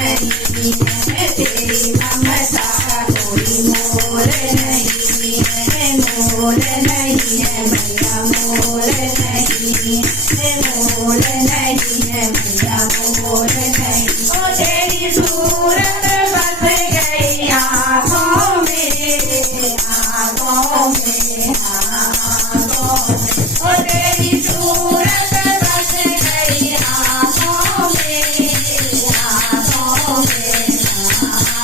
नहीं है, तेरी ममता का कोई मोल नहीं है, मोल नहीं है मैया, मोल नहीं है, मोल नहीं है मैया, मोल नहीं। ओ तेरी सूरत बस गई आँखों में, आँखों में, आँखों में। ओ तेरी सूरत बस गई आँखों में, आँखों में,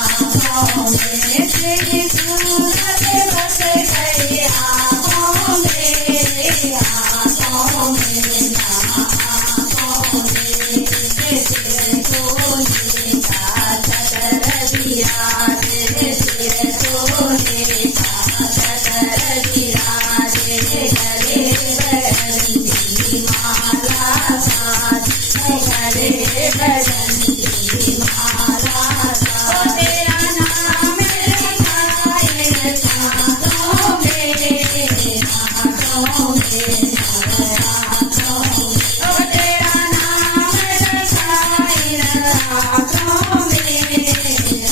आँखों में। तेरी सूरत बस गई आँखों में, आँखों में, आँखों में। तेरे सोने का चक्कर दिया, तेरे सोने का चक्कर दिया, तेरे गले बहन की माला साथ, गले बहन की माला साथ। ओ तेरा नाम लिखाए हाथों में, हाथों में, हाथों में। ओ तेरा नाम लिखाए हाथों में,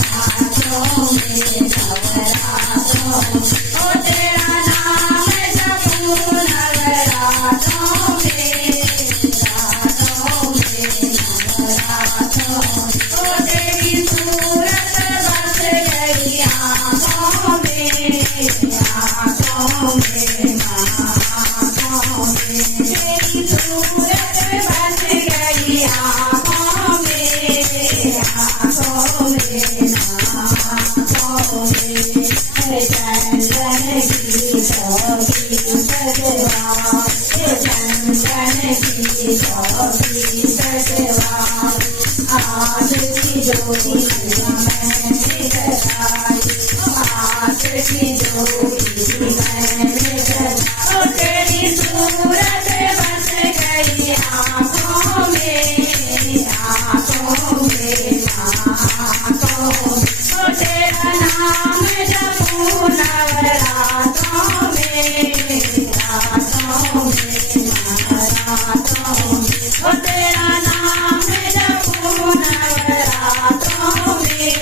हाथों में, नवरात्रों में। ओ तेरा नाम जपूं नवरात्रों में, रातों में, नवरात्रों में। ओ तेरी सूरत बस गई आँखों में, आँखों में, आँखों में। तेरी सूरत बस गई आँखों में, आँखों में, आँखों में। चंदन की चौकी सजवा, चंदन की चौकी सजवा, आज की ज्योति मैंने जलाई, आज की ज्योति मैंने जलाई। ओ तेरी सूरत बस गई आँखों में, आँखों में, आँखों में। ओ तेरा नाम जपूं नवरात्रों में, रातों में, नवरात्रों में। ओ तेरा नाम जपूं नवरात्रों में,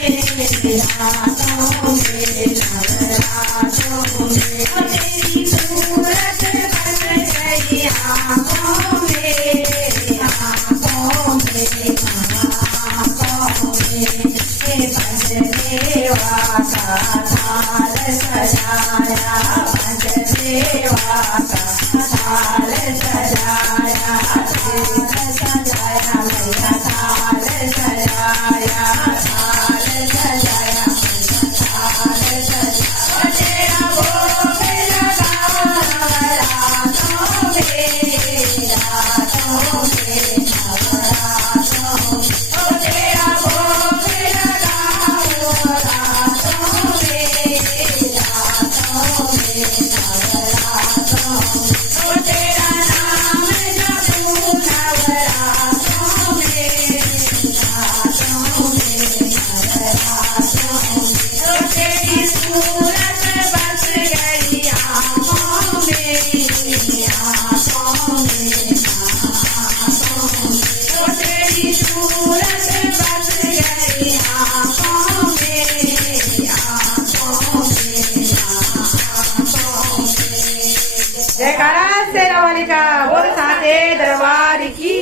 रातों में, नवरात्रों में। ओ तेरी सूरत बस गई आँखों में, आँखों में, आँखों में। पंचदेवा का थाल सजाया, पंचदेवा का थाल सजाया, थाल सजाया मैया, थाल सजाया, थाल सजाया मैया, थाल सजाया। ओ तेरा भोग लगा नवरात्रों में, रातों में, नवरात्रों में। ओ तेरा भोग लगा नवरात्रों में, रातों में, नवरात्रों में। ओ तेरा नाम जपूं नवरात्रों में, रातों में, नवरात्रों में। ओ तेरी सूरत बस गई आँखों में, आँखों में, आँखों में। ओ तेरी सूरत बस गई आँखों में, आँखों में, आँखों में। जयकारा शेरा वाली का, बोल साचे दरबार की।